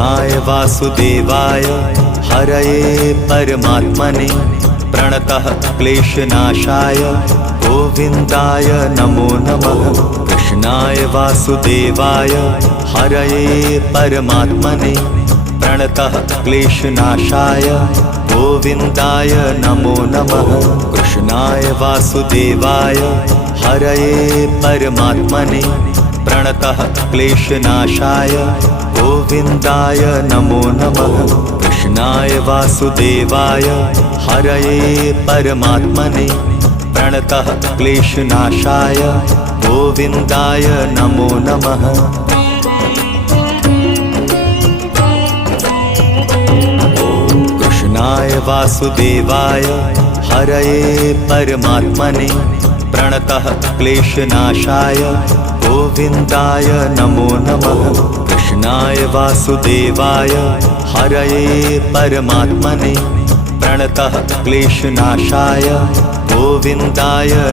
कृष्णाय वासुदेवाय हरये परमात्मने प्रणतः क्लेशनाशाय गोविन्दाय नमो नमः। कृष्णाय वासुदेवाय हरये परमात्मने प्रणतः क्लेशनाशाय गोविन्दाय नमो नमः। कृष्णाय वासुदेवाय हरये परमात्मने प्रणतः क्लेशनाशाय गोविन्दाय नमो नमः। कृष्णाय वासुदेवाय हरये परमात्मने प्रणतः क्लेशनाशाय गोविन्दाय नमो नमः। कृष्णाय वासुदेवाय हरये परमात्मने प्रणतः क्लेशनाशाय गोविन्दाय नमो नमः। कृष्णाय वासुदेवाय हरये परमात्मने प्रणतः क्लेशनाशाय गोविन्दाय